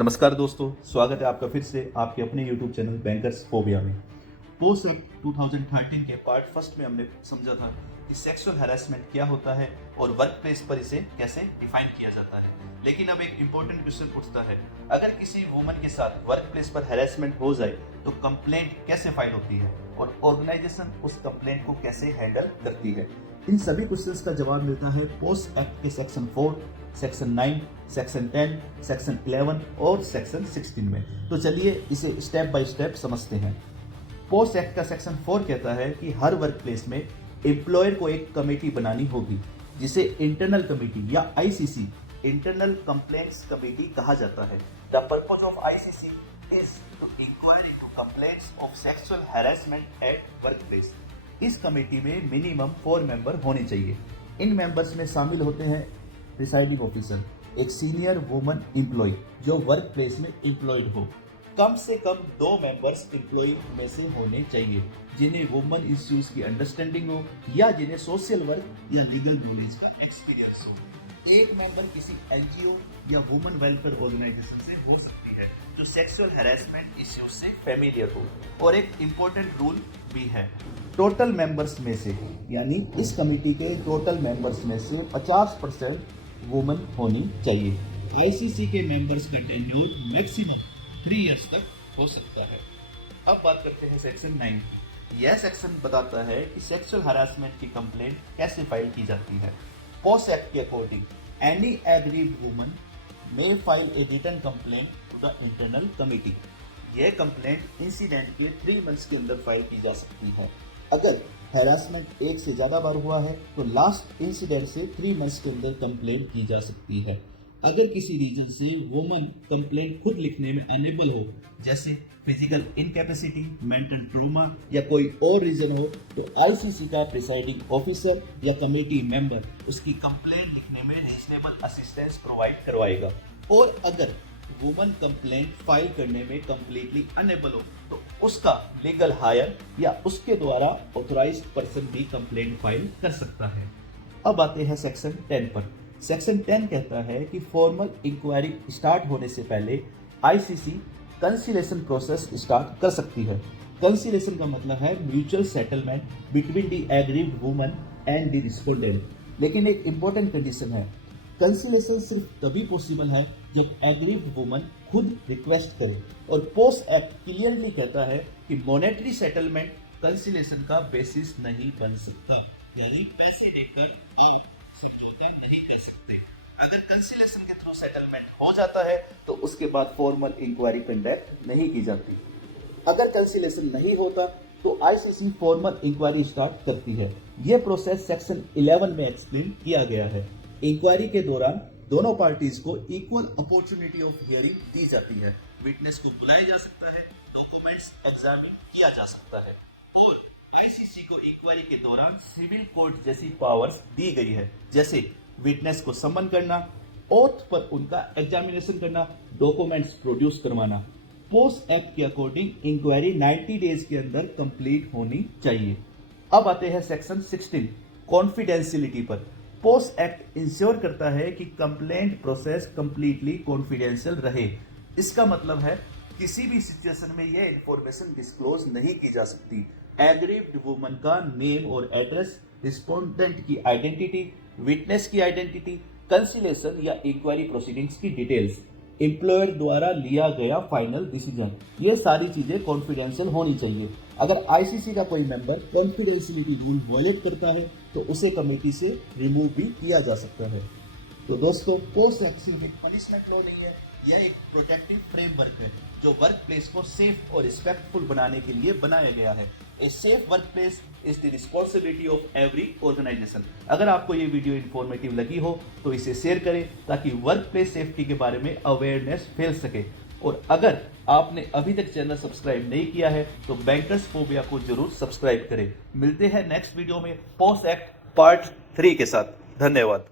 नमस्कार दोस्तों, स्वागत है आपका फिर से आपके अपने YouTube चैनल बैंकर्स फोबिया में। पोस्ट एक्ट 2013 के पार्ट फर्स्ट में हमने समझा था कि सेक्सुअल हैरेसमेंट क्या होता है और वर्क प्लेस पर इसे कैसे डिफाइन किया जाता है। लेकिन अब एक इम्पोर्टेंट क्वेश्चन उठता है, अगर किसी वुमन के साथ वर्क प्लेस पर हैरेसमेंट हो जाए तो कंप्लेंट कैसे फाइल होती है और ऑर्गेनाइजेशन उस कंप्लेंट को कैसे हैंडल करती है। इन सभी क्वेश्चंस का जवाब मिलता है पोस्ट एक्ट के सेक्शन 4, सेक्शन 9, सेक्शन 10, सेक्शन 11 और सेक्शन 16 में। तो चलिए इसे स्टेप बाय स्टेप समझते हैं। पोस्ट एक्ट का सेक्शन 4 कहता है कि हर वर्क प्लेस में एम्प्लॉयर को एक कमेटी बनानी होगी जिसे इंटरनल कमेटी या आईसीसी, इंटरनल कंप्लेंट्स कमेटी कहा जाता है। The purpose of ICC is to inquire into complaints of sexual harassment at work place. इस कमेटी में मिनिमम 4 मेंबर होने चाहिए। इन मेंबर्स में शामिल होते हैं प्रिसाइडिंग ऑफिसर, एक सीनियर वुमन एम्प्लॉय जो वर्क प्लेस में एम्प्लॉयड हो, कम से कम 2 मेंबर्स एम्प्लॉय में से होने चाहिए जिन्हें वुमन इश्यूज की अंडरस्टैंडिंग हो या जिन्हें सोशल वर्क या लीगल नॉलेज का एक्सपीरियंस हो। एक मेंबर किसी एनजीओ या वुमन वेलफेयर ऑर्गेनाइजेशन से हो सकती है जो सेक्सुअल हैरेसमेंट इश्यूज से फेमिलियर हो। और एक इम्पोर्टेंट रूल भी है, टोटल मेंबर्स में से, यानी इस कमेटी के टोटल मेंबर्स में से 50% वुमन होनी चाहिए। आईसीसी के मेंबर्स का टेन्योर मैक्सिमम 3 इयर्स तक हो सकता है। अब बात करते हैं सेक्शन 9। यह सेक्शन बताता है कि सेक्सुअल हरासमेंट की कंप्लेंट कैसे फाइल की जाती है। पोस्ट एक्ट के according any aggrieved woman may file a written complaint to the internal committee. यह कंप्लेंट इंसिडेंट के 3 मंथ्स के अंदर फाइल की जा सकती है। अगर हैरासमेंट 1 से ज़्यादा बार हुआ है तो लास्ट इंसिडेंट से 3 मंथ्स के अंदर कंप्लेंट की जा सकती है। अगर किसी रीजन से वुमन कंप्लेंट खुद लिखने में अनेबल हो, जैसे फिजिकल इनकैपेसिटी, मेंटल ट्रॉमा या कोई और रीजन हो, तो आईसीसी का प्रिसाइडिंग ऑफिसर या कमेटी मेंबर उसकी कंप्लेंट लिखने में रीजनेबल असिस्टेंस प्रोवाइड करवाएगा। और अगर वुमन कंप्लेंट फाइल करने में कंप्लीटली अनेबल हो तो उसका लीगल हायर या उसके द्वारा ऑथराइज्ड पर्सन भी कंप्लेंट फाइल कर सकता है। अब आते हैं सेक्शन 10 पर। सेक्शन 10 कहता है कि फॉर्मल इंक्वायरी स्टार्ट होने से पहले आईसीसी कंसिलेशन प्रोसेस स्टार्ट कर सकती है। कंसिलेशन का मतलब है mutual settlement between the agreed woman and the respondent. लेकिन एक इंपॉर्टेंट कंडीशन है, कंसिलेशन सिर्फ तभी पॉसिबल है जब एग्रीड वुमन खुद रिक्वेस्ट करे। और पोस्ट एक्ट क्लियरली कहता है कि मॉनेटरी सेटलमेंट कंसिलेशन का बेसिस नहीं बन सकता, यानी पैसे देकर आप समझौता नहीं कर सकते। अगर कंसिलेशन के थ्रू सेटलमेंट हो जाता है तो उसके बाद फॉर्मल इंक्वायरी कंडक्ट नहीं की जाती। अगर कंसिलेशन नहीं होता तो आईसीसी फॉर्मल इंक्वायरी स्टार्ट करती है। यह प्रोसेस सेक्शन 11 में एक्सप्लेन किया गया है। इंक्वायरी के दौरान दोनों पार्टीज को इक्वल अपॉर्चुनिटी ऑफ हियरिंग दी जाती है। विटनेस को बुलाया जा सकता है, डॉक्यूमेंट्स एग्जामिन किया जा सकता है और आईसीसी को इंक्वायरी के दौरान सिविल कोर्ट जैसी पावर्स दी गई है, जैसे विटनेस को समन करना, ओथ पर उनका एग्जामिनेशन करना, डॉक्यूमेंट्स प्रोड्यूस करवाना। पोस्ट एक्ट के अकॉर्डिंग इंक्वायरी 90 डेज के अंदर कंप्लीट होनी चाहिए। अब आते हैं सेक्शन 16 कॉन्फिडेंशियलिटी पर। पोस्ट एक्ट इंश्योर करता है कि कंप्लेंट प्रोसेस कंप्लीटली कॉन्फिडेंशियल रहे। इसका मतलब है किसी भी सिचुएशन में यह इंफॉर्मेशन डिस्क्लोज नहीं की जा सकती। एग्रीव्ड वुमन का नेम और एड्रेस, रिस्पोंडेंट की आइडेंटिटी, विटनेस की आइडेंटिटी, कंसिलेशन या इंक्वायरी प्रोसीडिंग्स की डिटेल्स, एम्प्लॉयर द्वारा लिया गया फाइनल डिसीजन, ये सारी चीजें कॉन्फिडेंशियल होनी चाहिए। अगर आईसीसी का कोई मेंबर कॉन्फिडेंशियलिटी रूल वायलेट करता है तो उसे कमेटी से रिमूव भी किया जा सकता है। तो दोस्तों, पोस्ट एक्ट सिर्फ एक पनिशमेंट लॉ नहीं है, यह एक प्रोटेक्टिव फ्रेमवर्क है जो वर्क प्लेस को सेफ और रिस्पेक्टफुल बनाने के लिए बनाया गया है। A safe work place is the responsibility of every organisation. अगर आपको ये वीडियो इन्फॉर्मेटिव लगी हो तो इसे शेयर करें ताकि वर्क प्लेस सेफ्टी के बारे में अवेयरनेस फैल सके। और अगर आपने अभी तक चैनल सब्सक्राइब नहीं किया है तो बैंकर्स फोबिया को जरूर सब्सक्राइब करें। मिलते हैं नेक्स्ट वीडियो में पोस्ट एक्ट पार्ट 3 के साथ। धन्यवाद।